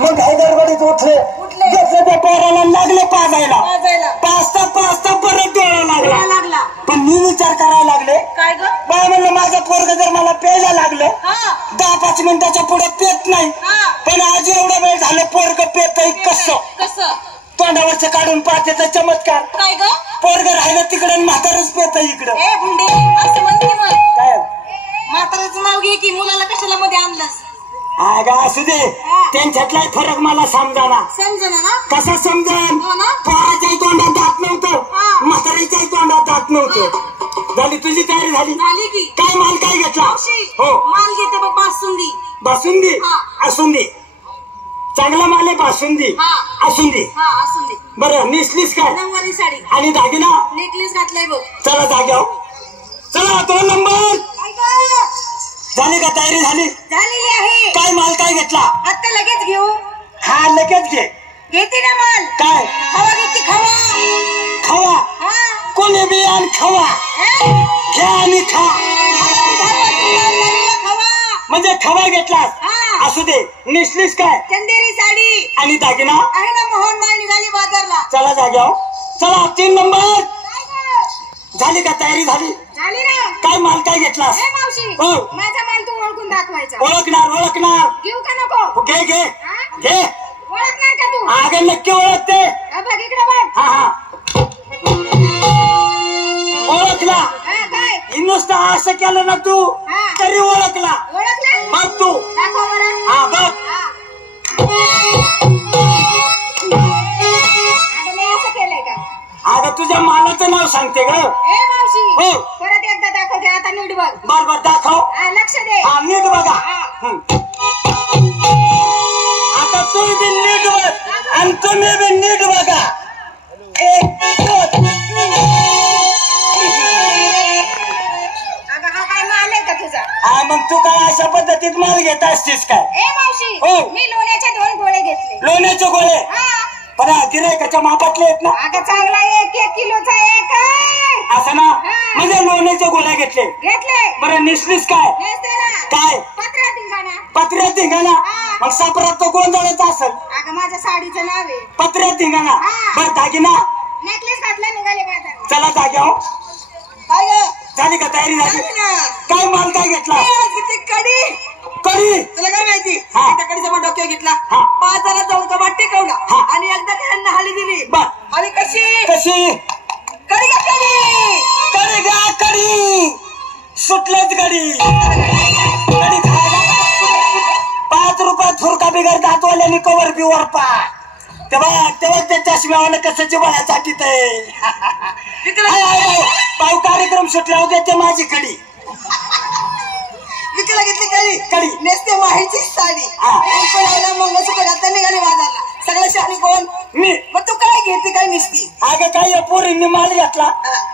मग हैदरगडीत उठले जसं त्या पोराला लागले पाजायला पाचता परत डोळा लागला पण मी विचार करायला लागले काय ग बाय म्हणलं माझं पोरग जर मला प्यायला लागलं 10-5 मिनिटाच्या पुढे पेत नाही पण आज एवढा वेळ झालं पोरग पेत कसं तोंडावरचं काढून पाहते तर चमत्कार काय ग पोरग राहिलं तिकडे म्हातारच पेत इकडं असं म्हणते मग काय म्हाताऱ्याचं नाव घे की मुलाला कशाला मध्ये आणलंस अगं असू दे त्यांच्यातला फरक मला समजाना ना कसा समजन पोराच्याही तोंडात दात नव्हतं म्हातारीच्याही तोंडात दात नव्हतं झाली तुझी तयारी झाली की काय माल काय घेतला हो माल घेते बघ बासुंदी असून दे चांगला माल आहे बासुंदी असून दे बरं नेसलीस काय नऊवारी साडी आणि दागिना नेकलेस घातलाय बघ चला जाग्यावर चला 2 नंबर झाली का तयारी झालेली आहे काय माल काय घेतला आता लगेच घेऊ हा लगेच घेते ना माल काय खवा घेते खवा कोणी बी आण खावा घ्या आणि खा म्हणजे खवा घेतलास असू दे. नेसलीस काय चंदेरी साडी आणि दागिना आहे ना मोहन माळ निघाली बाजारला. चला जाग्यावर चला 3 नंबर झाली का तयारी झाली झाली ना. काय माल काय घेतलास ए मावशी हो माझा माल तू ओळखून दाखवायचा. ओळखणार घेऊ का नको. घे घे हा? घे ओळखणार का तू. अगं नक्की ओळखते. हा, बघ इकडे बघ. हा ओळखला. हा, काय ही नुसतं असं केलं ना तू हा. तरी ओळखला. ओळखलं बघ तू दाखव बरं. हा बघ हा. आता मी असं केलंय का. अगं तुझ्या मालाचं नाव सांगते ग. ए मावशी हो. परत एकदा दाखवते. आता नीट बघ. बर दाखव. हा, लक्ष दे. हा नीट बघा. हा. आता तू बी नीट बघ आणि तुम्ही बी नीट बघा. 1 2 अगं हा काय माल आहे का तुझा. हा मग तू काय अशा पद्धतीत माल घेत असतीस काय. ए मावशी हो. मी लोण्याचे 2 गोळे घेतले. लोण्याचे गोळे हा. पण गिरायकाच्या मापातले आहेत ना. अगं चांगला 1 किलोचा एक आहे. असं ना म्हणजे लोण्याचे गोळे घेतले. घेतले. बरं निसलीस काय नेसते ना. काय पत्रा धिंगाणा. पत्र्यात धिंगाणा. हा. मग सापरात तो गोंधळाचा असेल. अगं माझ्या साडीचं नाव आहे. पत्र्यात धिंगाणा. हा. बर दागिना नेकलेस घातला निघाले बाजारात. चला जाग्यावर काय ग? झाली का तयारी झाली. झाली ना. काय माल काय घेतला किती कडी. कधी तुला काय माहिती. हा. एकदा कडीचा पण डोक्यावर घेतला. हा. बाजारात जाऊन कबाट टेकवला हा. आणि एकदा त्यांना हाली दिली. बर आणि कशी कशी कडी घेतली. कडी घ्या कडी सुटलेच गडी कडी खायला 5 रुपयात फुरका बिगर दातवाल्याने कवर बिवर पा तेव्हा त्या चष्म्यावाला कसं चिबळासाठी ते भाऊ कार्यक्रम सुटला होते ते माझी कडी विकला घेतली कडी. कडी नेसते माहीची साडी. हा. मंगळसूत्र घातलं निघाली बाजारला. सगळं शहाणी कोण. मी मग तू काय घेते काय निसती. अगं काही पोरींनी माल घातला.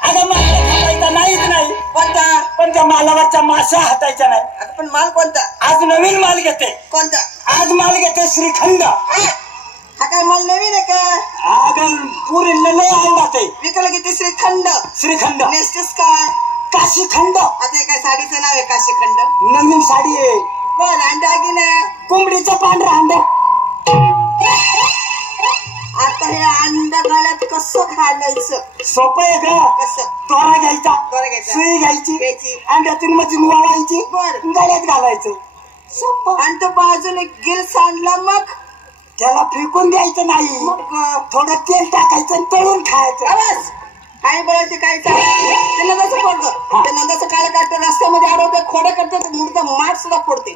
अगं माल हातायचा नाहीच नाही कोणता. पण त्या मालावरच्या मासा हातायच्या नाही. अगं पण माल कोणता. आज नवीन माल घेते. कोणता. आज माल घेते श्रीखंड. हा काय माल नवीन आहे का. अगं पोरींना लय आवडत आहे. विकला घेते श्रीखंड. श्रीखंड नेसतेस काय. काशीखंड. आता हे काय साडीचं नाव आहे काशीखंड. नवीन साडी आहे. बर अंडा की ना. कोंबडीचा पांढरा अंडा. आता हे अंडा गळ्यात कसं घालायचं. सोपं आहे ग. कसं. तोरा घ्यायचा तोरा घ्यायचा. सुई घ्यायची घ्यायची. अंड्यातून मधून वळायची बर. गळ्यात घालायचं. सोपं. आणि तो बाजूने गिल सांडला मग त्याला फेकून द्यायचं नाही. मग थोडं तेल टाकायचं आणि तळून खायचं. आवाज काय बोलायचे काय ते नंदाचं फोडतं. ते नंदाचं काळ काढतं रस्त्यामध्ये अडवतं खोडं करतं मुर्दा माठ सुद्धा फोडते.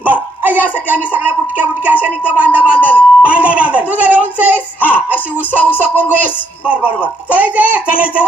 यासाठी आम्ही सगळ्या बुटक्या अशा निघतो बांधा बांधा तुझा राहून साईस हा अशी उसा कोण घोस. बर चलायचं. चलायचं.